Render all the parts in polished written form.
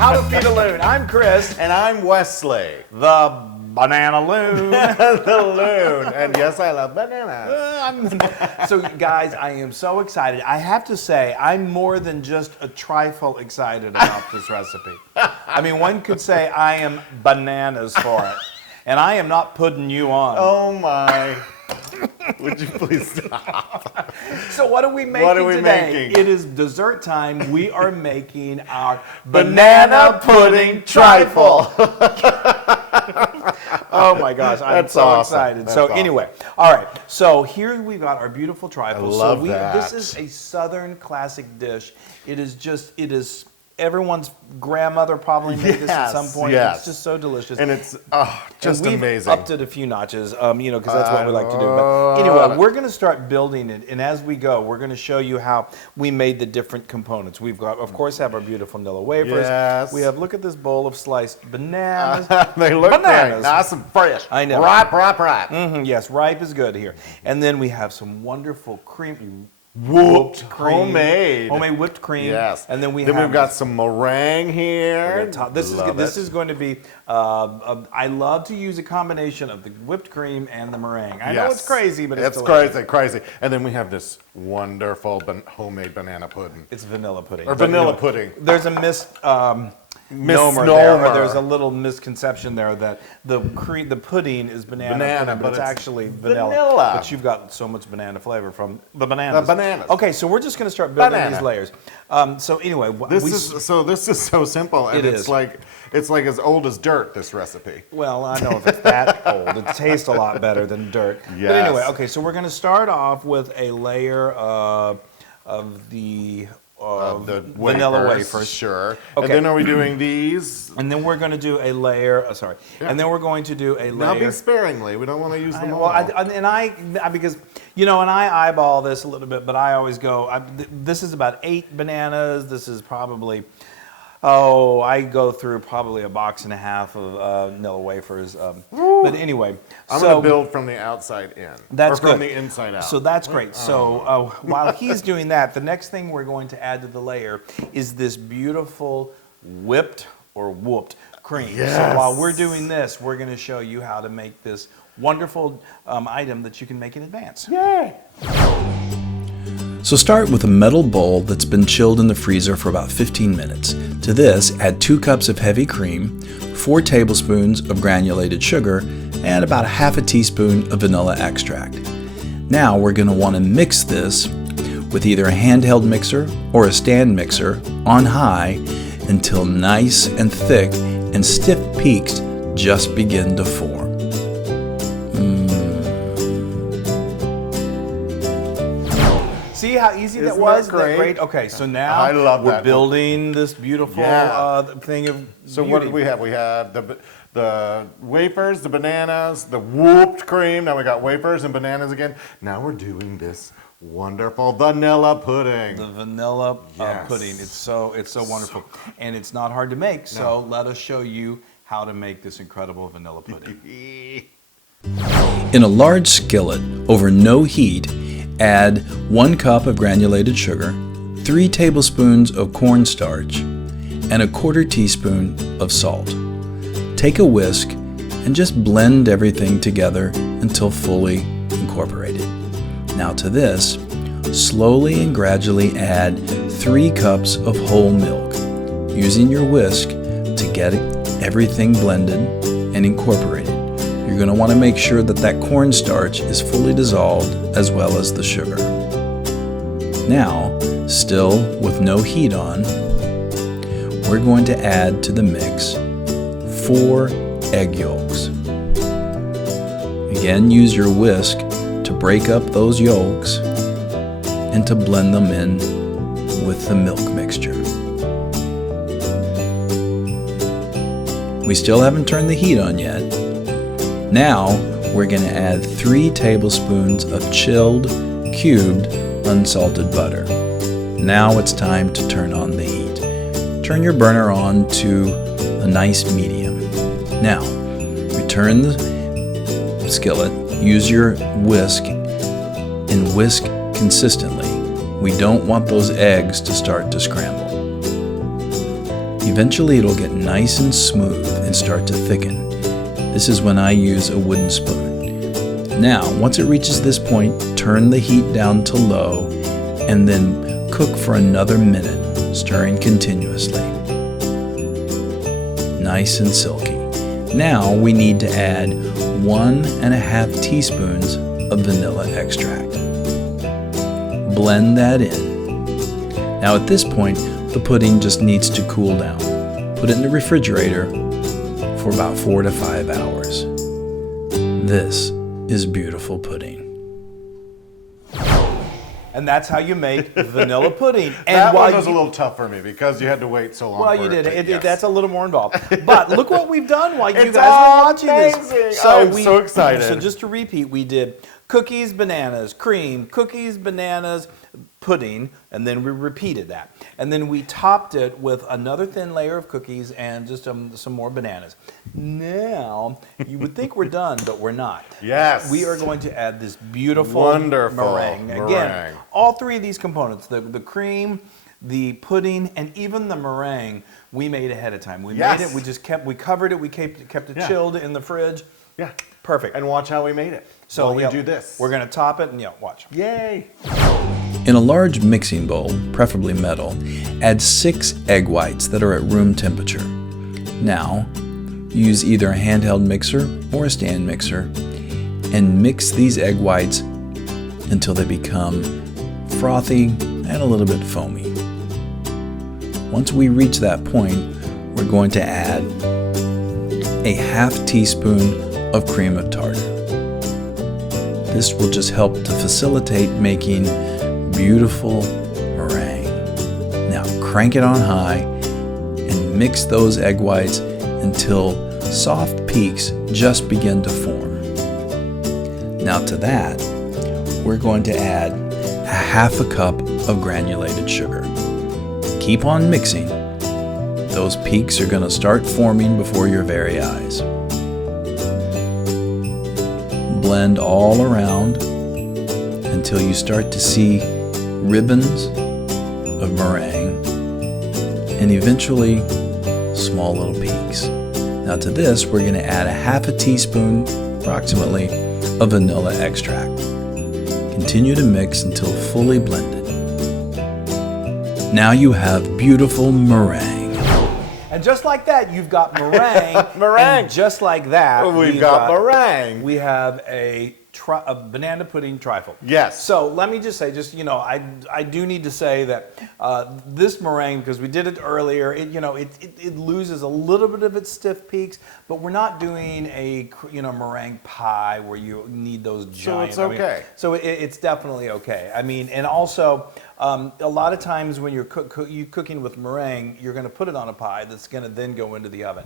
How to Feed a Loon. I'm Chris. And I'm Wesley. The Banana Loon. The Loon. And yes, I love bananas. So guys, I am so excited. I have to say, I'm more than just a trifle excited about this recipe. I mean, one could say I am bananas for it. And I am not putting you on. Oh my. Would you please stop? So what are we making What are we today? making? It is dessert time. We are making our banana pudding trifle. Oh my gosh, I'm That's so awesome. excited. That's So awesome. anyway, all right. So here we've got our beautiful trifle. I love This that. is a Southern classic dish. It is everyone's grandmother probably made this at some point. Yes. It's just so delicious. And it's just and we've amazing. upped it a few notches, because that's what we like to do. But love anyway, it. we're going to start building it, and as we go, we're going to show you how we made the different components. We've got, of course, have our beautiful vanilla wafers. Yes. We have, look at this bowl of sliced bananas. They look Bananas. great. Nice and fresh. I know. Ripe. Yes, ripe is good here. And then we have some wonderful cream. Whooped cream. homemade whipped cream. Yes. And then we've got some meringue here. This is going to be. I love to use a combination of the whipped cream and the meringue. I know it's crazy, but it's delicious. crazy. And then we have this wonderful homemade banana pudding. It's vanilla pudding. Or vanilla pudding. There's a misnomer there, or there's a little misconception there that the pudding is banana, but it's actually vanilla. But you've got so much banana flavor from the bananas. Okay, so we're just going to start building these layers. So anyway, this is so simple, and It it's is. like as old as dirt. This recipe. Well, I know if it's that old, it tastes a lot better than dirt. But Yes. anyway, okay, so we're going to start off with a layer of the vanilla wafers. Sure. Okay. And then are we doing these? And then we're going to do a layer. And then we're going to do a layer. Now be sparingly. We don't want to use them all. Well, because I eyeball this a little bit, but I always go. This is about 8 bananas. This is probably. I go through probably a box and a half of vanilla wafers. But anyway, I'm going to build from the outside in. That's or from good. the inside out. So that's great. So while he's doing that, the next thing we're going to add to the layer is this beautiful whipped or whooped cream. Yes. So while we're doing this, we're going to show you how to make this wonderful item that you can make in advance. Yay! So start with a metal bowl that's been chilled in the freezer for about 15 minutes. To this, add 2 cups of heavy cream, 4 tablespoons of granulated sugar, and about ½ a teaspoon of vanilla extract. Now we're going to want to mix this with either a handheld mixer or a stand mixer on high until nice and thick and stiff peaks just begin to form. See how easy that Isn't was? that great? Okay, so now I love we're that. building this beautiful thing of So beauty. what did we have? We had the wafers, the bananas, the whooped cream. Now we got wafers and bananas again. Now we're doing this wonderful vanilla pudding. The vanilla Yes. pudding. It's so wonderful, and it's not hard to make. So let us show you how to make this incredible vanilla pudding. In a large skillet over no heat, add 1 cup of granulated sugar, 3 tablespoons of cornstarch, and 1/4 teaspoon of salt. Take a whisk and just blend everything together until fully incorporated. Now to this, slowly and gradually add 3 cups of whole milk, using your whisk to get everything blended and incorporated. You're going to want to make sure that cornstarch is fully dissolved as well as the sugar. Now, still with no heat on, we're going to add to the mix 4 egg yolks. Again, use your whisk to break up those yolks and to blend them in with the milk mixture. We still haven't turned the heat on yet. Now we're going to add 3 tablespoons of chilled, cubed, unsalted butter. Now it's time to turn on the heat. Turn your burner on to a nice medium. Now, return the skillet, use your whisk, and whisk consistently. We don't want those eggs to start to scramble. Eventually it'll get nice and smooth and start to thicken. This is when I use a wooden spoon. Now, once it reaches this point, turn the heat down to low and then cook for another minute, stirring continuously. Nice and silky. Now we need to add 1.5 teaspoons of vanilla extract. Blend that in. Now at this point, the pudding just needs to cool down. Put it in the refrigerator for about 4 to 5 hours. This is beautiful pudding. And that's how you make vanilla pudding. And that one was a little tough for me because you had to wait so long. Well, for you did. Yes. That's a little more involved. But look what we've done while you It's guys were watching amazing. this. I'm so excited. So just to repeat, we did cookies, bananas, cream, cookies, bananas, pudding, and then we repeated that. And then we topped it with another thin layer of cookies and just some more bananas. Now, you would think we're done, but we're not. Yes. We are going to add this beautiful Wonderful meringue. Again, meringue. all three of these components, the cream, the pudding, and even the meringue, we made ahead of time. We made it, we covered it, we kept it chilled in the fridge. Yeah. Perfect. And watch how we made it. So while we do this. We're going to top it and watch. Yay. In a large mixing bowl, preferably metal, add 6 egg whites that are at room temperature. Now, use either a handheld mixer or a stand mixer and mix these egg whites until they become frothy and a little bit foamy. Once we reach that point, we're going to add a ½ teaspoon of cream of tartar. This will just help to facilitate making beautiful meringue. Now crank it on high and mix those egg whites until soft peaks just begin to form. Now to that, we're going to add a ½ cup of granulated sugar. Keep on mixing. Those peaks are going to start forming before your very eyes. Blend all around until you start to see ribbons of meringue and eventually small little peaks. Now to this, we're going to add a ½ teaspoon, approximately, of vanilla extract. Continue to mix until fully blended. Now you have beautiful meringue. And just like that, you've got meringue. Meringue. And just like that, We've got meringue. We have a banana pudding trifle. Yes. So let me just say, I do need to say that this meringue, because we did it earlier, it loses a little bit of its stiff peaks, but we're not doing a meringue pie where you need those giant. So it's okay. It's definitely okay. I mean, and also a lot of times when you're cooking with meringue, you're going to put it on a pie that's going to then go into the oven.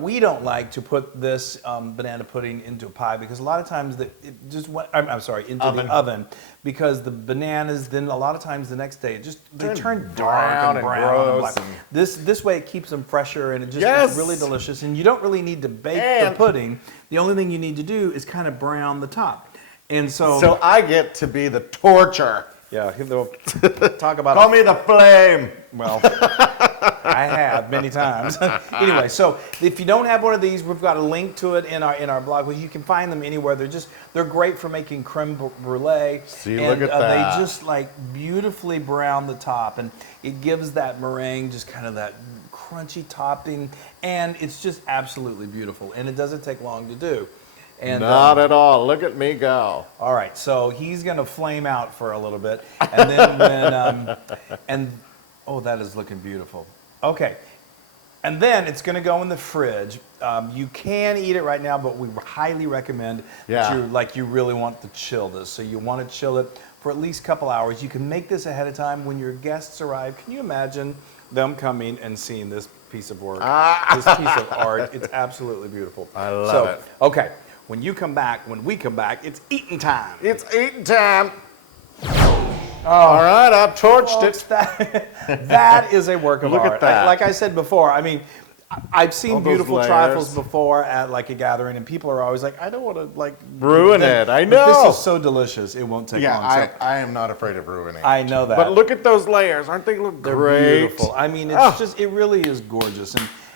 We don't like to put this banana pudding into a pie because a lot of times into the oven, because the bananas then a lot of times the next day they turn dark and brown. And this way it keeps them fresher and it's really delicious. And you don't really need to bake the pudding. The only thing you need to do is kind of brown the top. And so I get to be the torture. Yeah, talk about. Call me the flame. Well, I have many times. Anyway, so if you don't have one of these, we've got a link to it in our blog. Well, you can find them anywhere. They're great for making creme brulee. See, look at that. They just beautifully brown the top, and it gives that meringue just kind of that crunchy topping, and it's just absolutely beautiful. And it doesn't take long to do. And, not at all. Look at me go. All right, so he's going to flame out for a little bit, and then that is looking beautiful. Okay, and then it's going to go in the fridge. You can eat it right now, but we highly recommend that you really want to chill this. So you want to chill it for at least a couple hours. You can make this ahead of time when your guests arrive. Can you imagine them coming and seeing this piece of work, this piece of art? It's absolutely beautiful. I love it. Okay. When we come back, it's eating time. It's eating time. All right, I've torched it. That is a work of art. Look at that. Like I said before, I mean, I've seen All those beautiful layers. trifles before at like a gathering, and people are always like, "I don't want to like Ruin it." I But know. this is so delicious; it won't take Yeah, long. So I am not afraid of ruining. I know that. But look at those layers. Aren't they look They're great? beautiful. I mean, it's just, it really is gorgeous.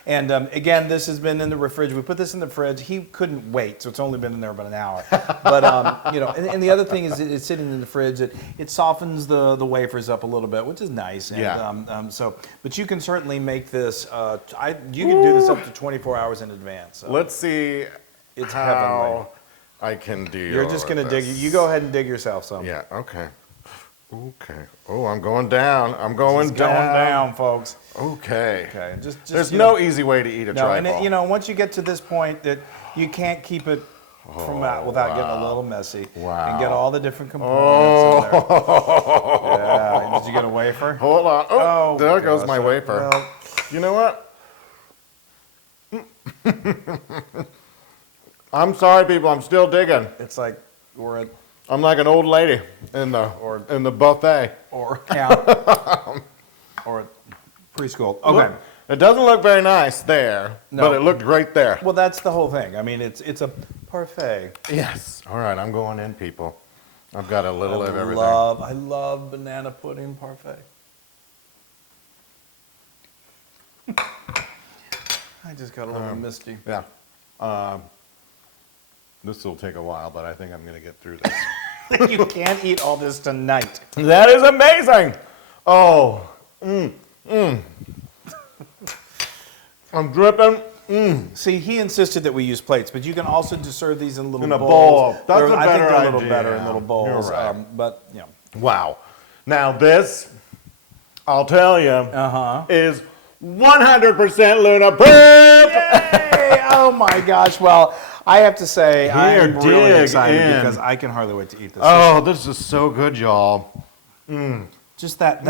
And again, this has been in the refrigerator. We put this in the fridge. He couldn't wait, so it's only been in there about an hour. But, you know, and the other thing is it's sitting in the fridge. It softens the wafers up a little bit, which is nice. And, Yeah. but you can certainly make this, you can do this up to 24 hours in advance. So Let's see It's how I can deal. you're just going to with dig, this. you go ahead and dig yourself some. Yeah. Okay. Okay. Oh, I'm going down. I'm going It's down. going down, folks. Okay. Okay. Just There's you no know, easy way to eat a No, trifle. and it, you know, once you get to this point, that you can't keep it from out without getting a little messy. Wow. And get all the different components in there. Oh. Yeah. Did you get a wafer? Hold on. Oh, there goes gosh. my wafer. Well, You know what? I'm sorry, people. I'm still digging. it's like we're at I'm like an old lady in the buffet. or yeah, or at preschool. Okay. Look, it doesn't look very nice there, No. but it looked great there. Well, that's the whole thing. I mean, it's a parfait. Yes. All right, I'm going in, people. I've got a little of everything. I love banana pudding parfait. I just got a little misty. Yeah. This will take a while, but I think I'm going to get through this. You can't eat all this tonight. That is amazing. Oh. I'm dripping. See, he insisted that we use plates, but you can also just serve these in little In a bowls. bowl. That's They're- a I think better they're a little idea. better in little bowls. You're right. But you know, Wow. Now this, I'll tell you, is 100% Loon approved. Yay! Oh my gosh! Well, I have to say, I am Here, really dig excited in. because I can hardly wait to eat this. Oh, this is so good, y'all. Just that.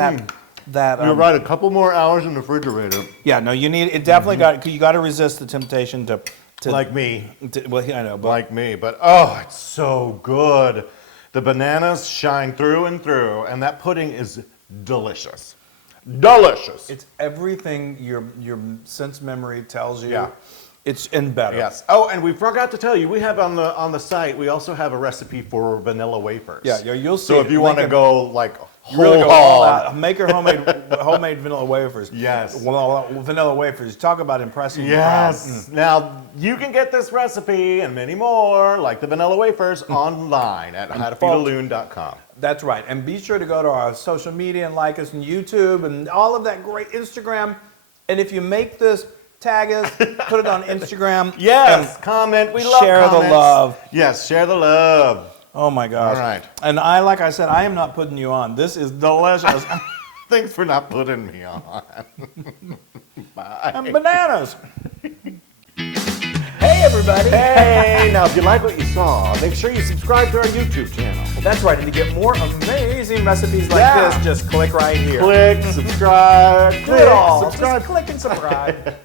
You're right. A couple more hours in the refrigerator. Yeah. No, you need it. Definitely you got to resist the temptation to Like me. well, I know, but Like me. But oh, it's so good. The bananas shine through and through, and that pudding is delicious. Delicious. it's everything your sense memory tells you. Yeah. It's and better. Yes. Oh, and we forgot to tell you, we have on the site, we also have a recipe for vanilla wafers. Yeah, you'll see. So if you want to Lincoln- go like Really whole go all hog, out. Make your homemade vanilla wafers. Yes. Well, vanilla wafers. Talk about impressing the crowd. yes. Now you can get this recipe and many more, like the vanilla wafers, online at howtofeedaloon.com. That's right. And be sure to go to our social media and like us on YouTube and all of that great Instagram. And if you make this, tag us, put it on Instagram. Yes. and Comment. We love share the comments. love. Yes. Share the love. Oh my gosh. All right. And like I said, I am not putting you on. This is delicious. Thanks for not putting me on. Bye. And bananas. Hey everybody. Hey, now if you like what you saw, make sure you subscribe to our YouTube channel. That's right. And to get more amazing recipes like Yeah. this, just click right here. Click, subscribe, Do it all. subscribe. Just click and subscribe.